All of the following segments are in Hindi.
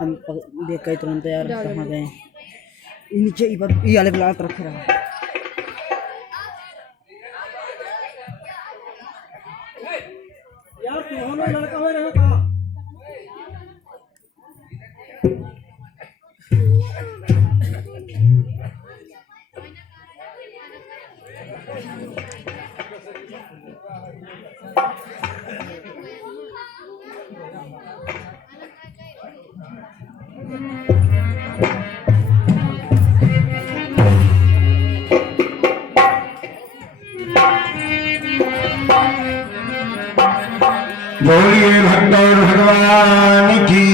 हम देख के तुरंत यार कहाँ गए नीचे ये वाले ब्लॉक रख रहा यार तू लड़का हो रहा था बोलिए भक्त और भगवान की,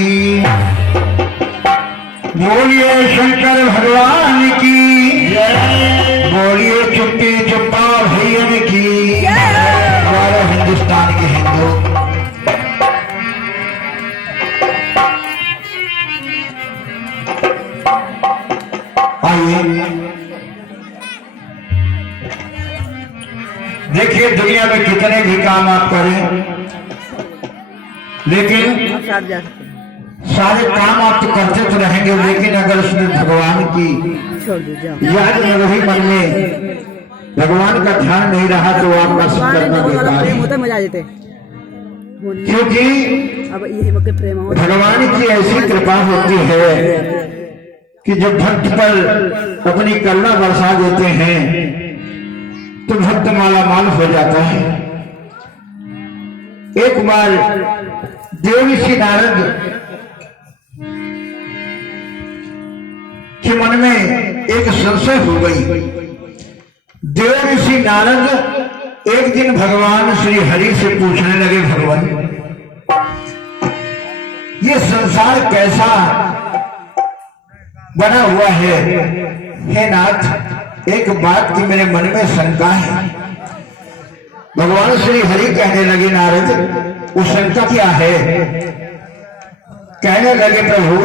बोलिए शंकर भगवान की, बोलिए चुप्पी चुप्पा भैया की, हमारा हिंदुस्तान के हिंदू। आइए देखिए, दुनिया में कितने भी काम आप करें, लेकिन सारे काम आप तो करते तो रहेंगे, लेकिन अगर उसमें भगवान की याद न रही, मन में भगवान का ध्यान नहीं रहा, तो आपका सब करना बेकार है। क्योंकि भगवान की ऐसी कृपा होती है कि जब भक्त पर अपनी करुणा बरसा देते हैं तो भक्त माला माल हो जाता है। एक बार देवऋषि नारद के मन में एक संशय हो गई। देवऋषि नारद एक दिन भगवान श्री हरि से पूछने लगे, भगवान ये संसार कैसा बना हुआ है? हे नाथ, एक बात की मेरे मन में शंका है। भगवान श्री हरि कहने लगे, नारद वो शंका क्या है? कहने लगे, प्रभु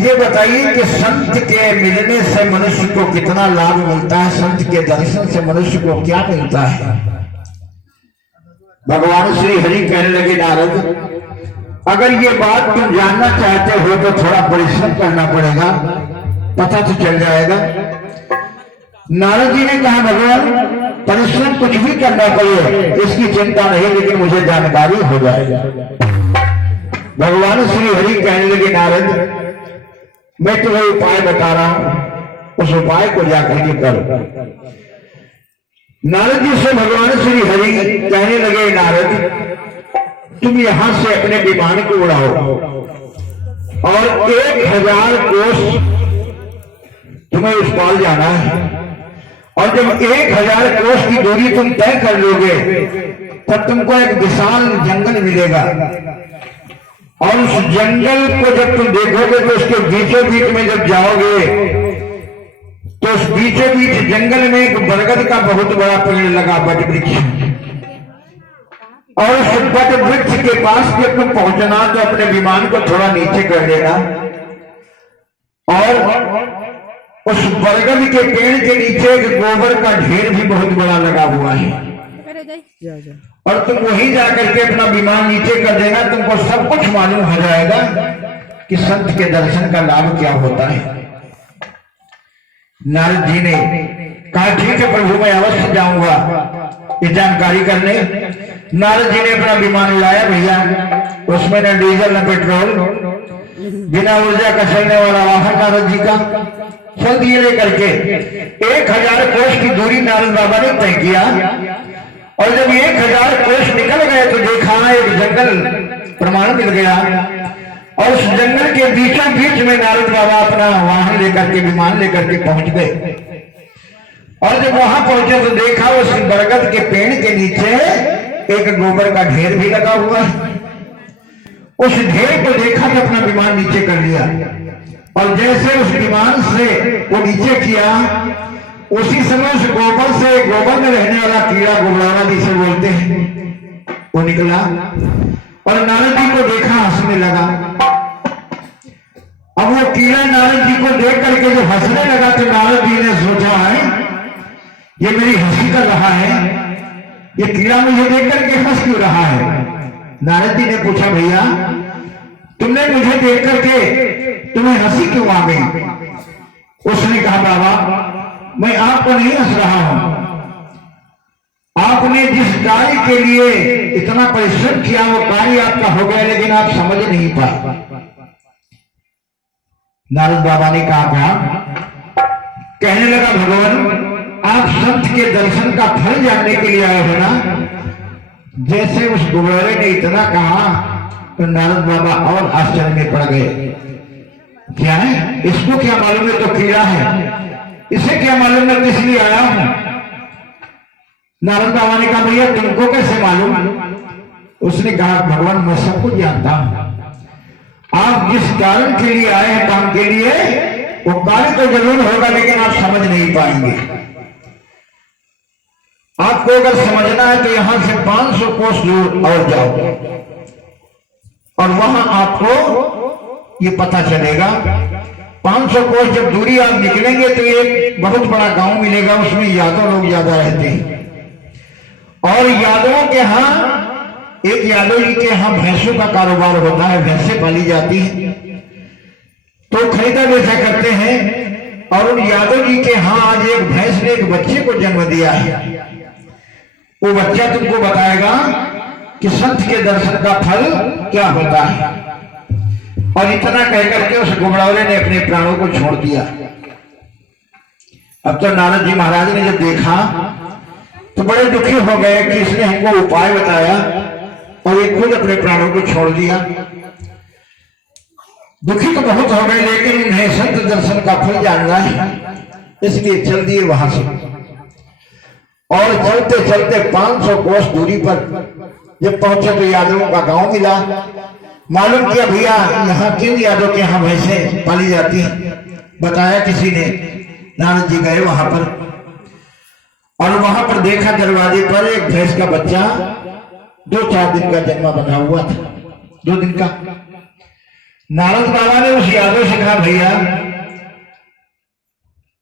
ये बताइए कि संत के मिलने से मनुष्य को कितना लाभ मिलता है, संत के दर्शन से मनुष्य को क्या मिलता है? भगवान श्री हरि कहने लगे, नारद अगर ये बात तुम जानना चाहते हो तो थोड़ा परिश्रम करना पड़ेगा, पता तो चल जाएगा। नारद जी ने कहा, भगवान परिश्रम कुछ भी करना पड़े इसकी चिंता नहीं, लेकिन मुझे जानकारी हो जाएगा। भगवान श्री हरि कहने लगे नारद, मैं तुम्हें उपाय बता रहा हूं, उस उपाय को जाकर के करो। नारद जी से भगवान श्री हरि कहने लगे, नारद तुम यहां से अपने विमान को उड़ाओ और 1000 कोस तुम्हें उस पार जाना है, और जब 1000 कोस की दूरी तुम तय कर लोगे तब तुमको एक विशाल जंगल मिलेगा, और उस जंगल को जब तुम देखोगे तो उसके बीचों बीच में जब जाओगे तो उस बीचों बीच जंगल में एक बरगद का बहुत बड़ा पेड़ लगा, बट वृक्ष, और उस बट वृक्ष के पास जब तुम पहुंचना तो अपने विमान को थोड़ा नीचे कर देना, और उस बरगद के पेड़ के नीचे एक गोबर का ढेर भी बहुत बड़ा लगा हुआ है, और तुम वहीं जाकर के अपना विमान नीचे कर देना, तुमको सब कुछ मालूम हो जाएगा कि संत के दर्शन का लाभ क्या होता है। नारद जी ने कहा, ठीक है प्रभु, मैं अवश्य जाऊंगा ये जानकारी करने। नारद जी ने अपना विमान उड़ाया भैया, उसमें न डीजल न पेट्रोल, बिना ऊर्जा का चलने वाला वाहन नारद जी का, चल दिए लेकर के 1000 कोस की दूरी नारद बाबा ने तय किया, और जब 1000 कोस निकल गए तो देखा एक जंगल प्रमाण मिल गया, और उस जंगल के बीचों बीच में नारद बाबा अपना वाहन लेकर के, विमान लेकर के पहुंच गए, और जब वहां पहुंचे तो देखा उस बरगद के पेड़ के नीचे एक गोबर का ढेर भी लगा हुआ है। उस ढेर को देखा तो अपना विमान नीचे कर लिया, और जैसे उस विमान से वो नीचे किया, उसी समय उस गोबर से, गोबर में रहने वाला कीड़ा गुबड़ाना जिसे बोलते हैं, वो निकला, और नारद जी को देखा, हंसने लगा। अब वो कीड़ा नारद जी को देख करके जब हंसने लगा तो नारद जी ने सोचा, है ये मेरी हंसी कर रहा है, ये कीड़ा मुझे देख करके हंस क्यों रहा है। नारद जी ने पूछा, भैया तुमने मुझे देख करके तुम्हें हंसी क्यों आ गई। उसने कहा, बाबा मैं आपको नहीं हंस रहा हूं, आपने जिस कार्य के लिए इतना परिश्रम किया वो कार्य आपका हो गया, लेकिन आप समझ नहीं पाए। नारद बाबा ने कहा, कहने लगा, भगवान आप संत के दर्शन का फल जानने के लिए आए हो ना। जैसे उस गुब्बारे ने इतना कहा तो नारद बाबा और आश्चर्य में पड़ गए, क्या है इसको क्या मालूम है, तो कीड़ा है, इसे क्या मालूम है किस लिए आया हूं। नारद बाबा ने कहा, भैया तुमको कैसे मालूम। उसने कहा, भगवान मैं सब कुछ जानता हूं, आप जिस कारण के लिए आए हैं काम के लिए, वो कार्य तो जरूर होगा लेकिन आप समझ नहीं पाएंगे। आपको अगर समझना है तो यहां से 500 कोस दूर और जाओ, और वहां आपको ये पता चलेगा। 500 कोस जब दूरी आप निकलेंगे तो एक बहुत बड़ा गांव मिलेगा, उसमें यादव लोग ज्यादा रहते हैं, और यादवों के यहाँ, एक यादव जी के यहाँ भैंसों का कारोबार होता है, भैंसें पाली जाती हैं, तो खरीदा बेचा करते हैं। और उन यादव जी के यहाँ आज एक भैंस ने एक बच्चे को जन्म दिया है, वो बच्चा तुमको बताएगा कि संत के दर्शन का फल क्या होता है। और इतना कहकर के उस गुबड़ावले ने अपने प्राणों को छोड़ दिया। अब तो नारद जी महाराज ने जब देखा तो बड़े दुखी हो गए कि इसने हमको उपाय बताया और ये खुद अपने प्राणों को छोड़ दिया। दुखी तो बहुत हो गए, लेकिन उन्हें संत दर्शन का फल जानना है, इसलिए चल दिए वहां से। और चलते चलते 500 कोस दूरी पर जब पहुंचे तो यादवों का गांव मिला। मालूम किया, भैया यहाँ किन यादव के यहाँ भैंसें पाली जाती हैं, बताया किसी ने। नारद जी गए वहां पर, और वहां पर देखा दरवाजे पर एक भैंस का बच्चा 2-4 दिन का जन्मा बना हुआ था, 2 दिन का। नारद बाबा ने उस यादव से कहा, भैया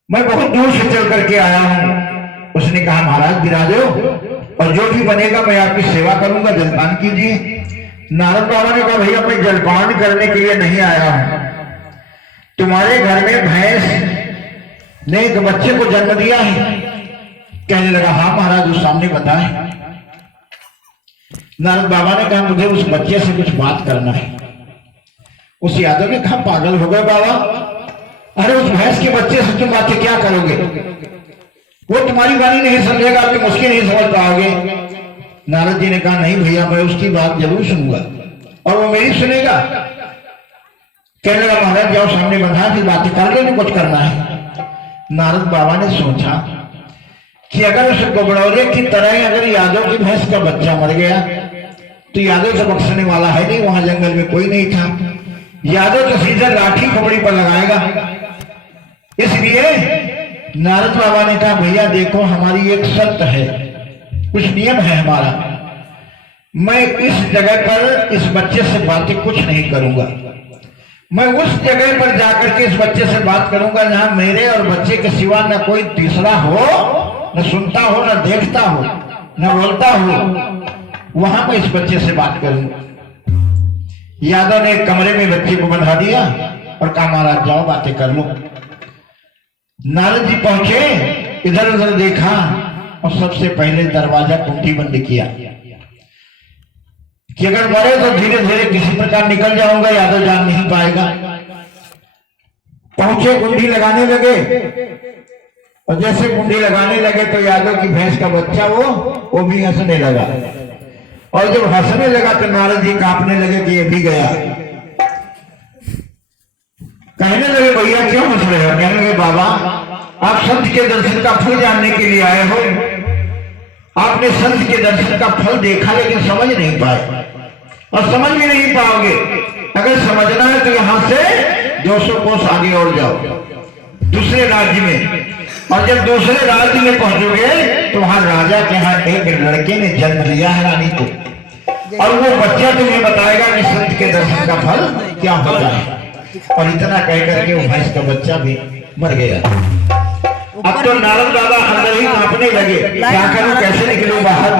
मैं बहुत दूर से चल करके आया हूं। उसने कहा, महाराज विराजो, और जो भी बनेगा मैं आपकी सेवा करूंगा, जलपान कीजिए। नारद बाबा ने कहा, भैया मैं जलपान करने के लिए नहीं आया हूं, तुम्हारे घर में भैंस ने एक बच्चे को जन्म दिया है। कहने लगा, हाँ महाराज, उस सामने बताए। नारद बाबा ने कहा, मुझे उस बच्चे से कुछ बात करना है। उस यादव ने कहा पागल हो गए बाबा, अरे उस भैंस के बच्चे से तुम आके क्या करोगे, वो तुम्हारी वाणी नहीं समझेगा, तुम उसकी नहीं समझ पाओगे। नारद जी ने कहा नहीं भैया, मैं उसकी बात जरूर सुनूंगा और वो मेरी सुनेगा। कहने लगा महाराज जाओ सामने बंधा की बातें कर लेने, कुछ करना है। नारद बाबा ने सोचा कि अगर उस गबड़ौरे की तरह अगर यादव की भैंस का बच्चा मर गया तो यादव से बख्शने वाला है नहीं, वहां जंगल में कोई नहीं था, यादव तो सीधा लाठी खोपड़ी पर लगाएगा। इसलिए नारद बाबा ने कहा भैया देखो हमारी एक शर्त है, कुछ नियम है हमारा, मैं इस जगह पर इस बच्चे से बातें कुछ नहीं करूंगा, मैं उस जगह पर जाकर के इस बच्चे से बात करूंगा जहां मेरे और बच्चे के सिवा न कोई तीसरा हो, न सुनता हो, न देखता हो, न बोलता हो, वहां मैं इस बच्चे से बात करूंगा। यादव ने एक कमरे में बच्चे को बंधा दिया और कहा महाराज जाओ बातें कर लो। नारद जी पहुंचे, इधर उधर देखा और सबसे पहले दरवाजा कुंडी बंद किया कि अगर मरे तो धीरे धीरे किसी प्रकार निकल जाऊंगा, यादव जान नहीं पाएगा। पहुंचे, कुंडी लगाने लगे और जैसे कुंडी लगाने लगे तो यादव की भैंस का बच्चा वो भी हंसने लगा, और जब हंसने लगा तो नारद जी कांपने लगे कि ये भी गया। कहने लगे भैया क्यों हंस रहे हो? कहने लगे बाबा आप संत के दर्शन का फल जानने के लिए आए हो, आपने संत के दर्शन का फल देखा लेकिन समझ नहीं पाए और समझ भी नहीं पाओगे। अगर समझना है तो यहां से 200 कोस आगे और जाओ दूसरे राज्य में, और जब दूसरे राज्य में पहुंचोगे तो वहां राजा के यहाँ एक लड़के ने जन्म लिया है रानी को, और वो बच्चा तुम्हें बताएगा कि संत के दर्शन का फल क्या होता है। और इतना कह करके वो भैंस का बच्चा भी मर गया। अब तो नारद बाबा अंदर ही कांपने लगे, क्या करूं, कैसे निकलूं बाहर।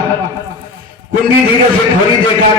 कुंडी धीरे से खोली, देखा